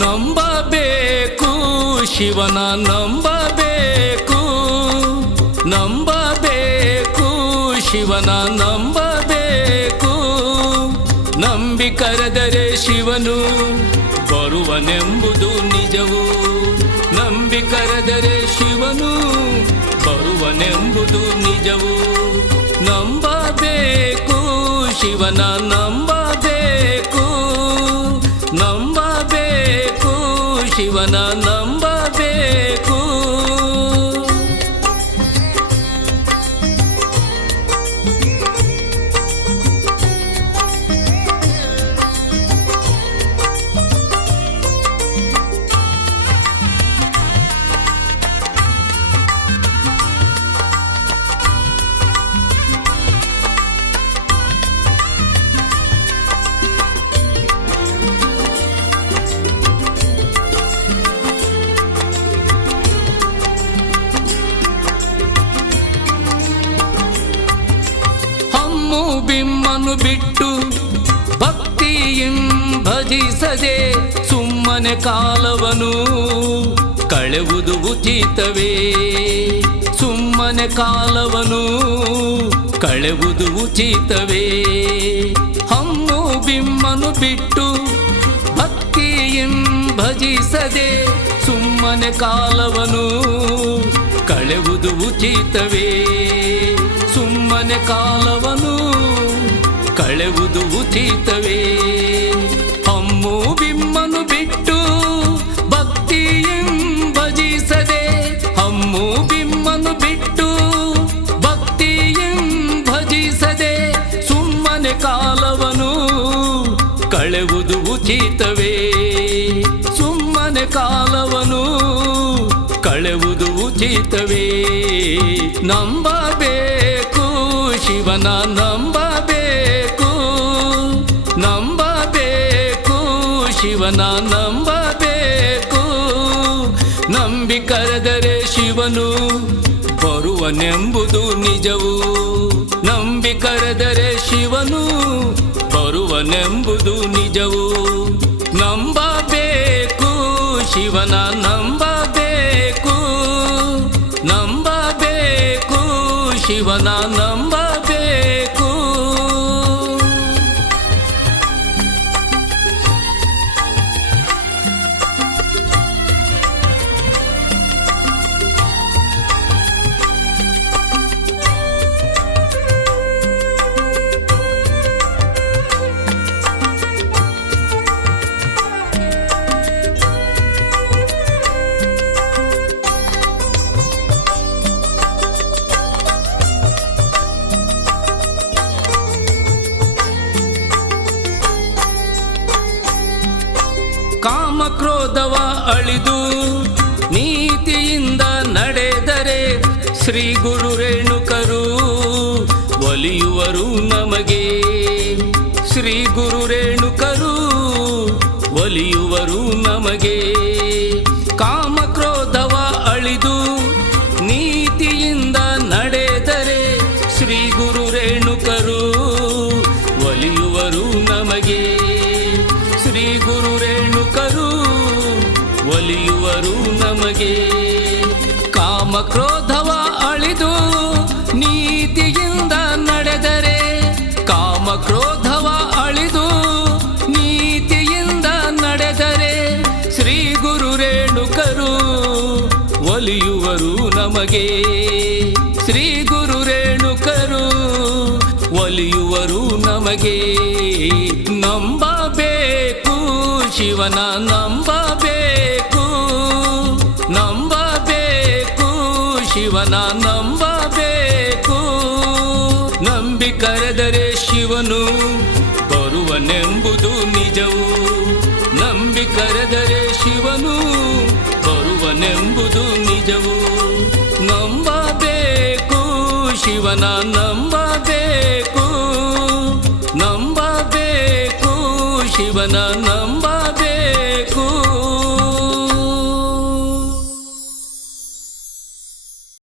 ನಂಬಬೇಕು ಶಿವನ ನಂಬಬೇಕು, ನಂಬಬೇಕು ಶಿವನ ನಂಬಬೇಕು. ನಂಬಿ ಕರೆದರೆ ಶಿವನು ಬರುವನೆಂಬುದು ನಿಜವು. ನಂಬಿ ಕರೆದರೆ ಶಿವನು ಬರುವನೆಂಬುದು ನಿಜವು. ನಂಬಬೇಕು ಶಿವನ ನಂಬಬೇಕು, ನಂಬಬೇಕು ಶಿವನ ನಂಬಬೇಕು. ಬಿಮ್ಮನು ಬಿಟ್ಟು ಭಕ್ತಿಯಿಂ ಭಜಿಸದೆ ಸುಮ್ಮನೆ ಕಾಲವನು ಕಳೆವುದು ಉಚಿತವೇ. ಸುಮ್ಮನೆ ಕಾಲವನು ಕಳೆವುದು ಉಚಿತವೇ. ಹಮ್ಮು ಬಿಮ್ಮನು ಬಿಟ್ಟು ಭಕ್ತಿಯಿಂ ಭಜಿಸದೆ ಸುಮ್ಮನೆ ಕಾಲವನು ಕಳೆವುದು ಉಚಿತವೇ. ಸುಮ್ಮನೆ ಕಾಲವನು ಕಳೆವುದು ಉಚಿತವೇ. ಹಮ್ಮು ಬಿಮ್ಮನು ಬಿಟ್ಟು ಭಕ್ತಿಯಿಂ ಭಜಿಸದೆ, ಹಮ್ಮು ಬಿಮ್ಮನು ಬಿಟ್ಟು ಭಕ್ತಿಯಿಂ ಭಜಿಸದೆ ಸುಮ್ಮನೆ ಕಾಲವನು ಕಳೆವುದು ಉಚಿತವೇ. ಸುಮ್ಮನೆ ಕಾಲವನು ಕಳೆವುದು ಉಚಿತವೇ. ನಂಬಬೇಕು ಶಿವನ ನಂಬಬೇಕು, ನಂಬಬೇಕು ಶಿವನ ನಂಬಬೇಕು. ನಂಬಿ ಕರೆದರೆ ಶಿವನು ಬರುವನೆಂಬುದು ನಿಜವು. ನಂಬಿ ಕರೆದರೆ ಶಿವನು ಬರುವನೆಂಬುದು ನಿಜವು. ನಂಬಬೇಕು ಶಿವನ ನಂಬಬೇಕು, ನಂಬಬೇಕು ಶಿವನ ನಂಬಬೇಕು. ಕಾಮಕ್ರೋಧವ ಅಳಿದು ನೀತಿಯಿಂದ ನಡೆದರೆ ಶ್ರೀ ಗುರು ರೇಣುಕರು ಒಲಿಯುವರು ನಮಗೆ. ಶ್ರೀ ಗುರು ರೇಣುಕರು ಒಲಿಯುವರು ನಮಗೆ. ಕಾಮಕ್ರೋಧವ ಅಳಿದು ನೀತಿಯಿಂದ ನಡೆದರೆ ಶ್ರೀ ಗುರು ರೇಣುಕರು ಒಲಿಯುವರು ನಮಗೆ. ಶ್ರೀ ಗುರು ರೇಣುಕರು ಒಲಿಯುವರು ನಮಗೆ. ಕಾಮಕ್ರೋಧವ ಅಳಿದು ನೀತಿಯಿಂದ ನಡೆದರೆ, ಕಾಮಕ್ರೋಧವ ಅಳಿದು ನೀತಿಯಿಂದ ನಡೆದರೆ ಶ್ರೀ ಗುರು ರೇಣುಕರು ಒಲಿಯುವರು ನಮಗೆ. ಶ್ರೀ ಗುರು ರೇಣುಕರು ಒಲಿಯುವರು ನಮಗೆ. ನಂಬಬೇಕು ಶಿವನ ನಂಬಬೇಕು, ನಂಬಬೇಕು ಶಿವನ ನಂಬಬೇಕು. ನಂಬಿ ಕರೆದರೆ ಶಿವನು ಬರುವನೆಂಬುದು ನಿಜವು. ನಂಬಿ ಕರೆದರೆ ಶಿವನು ಬರುವನೆಂಬುದು ನಿಜವು. ನಂಬಬೇಕು, ಶಿವನ ನಂಬಬೇಕು, ನಂಬಬೇಕು, ಶಿವನ ನಂಬ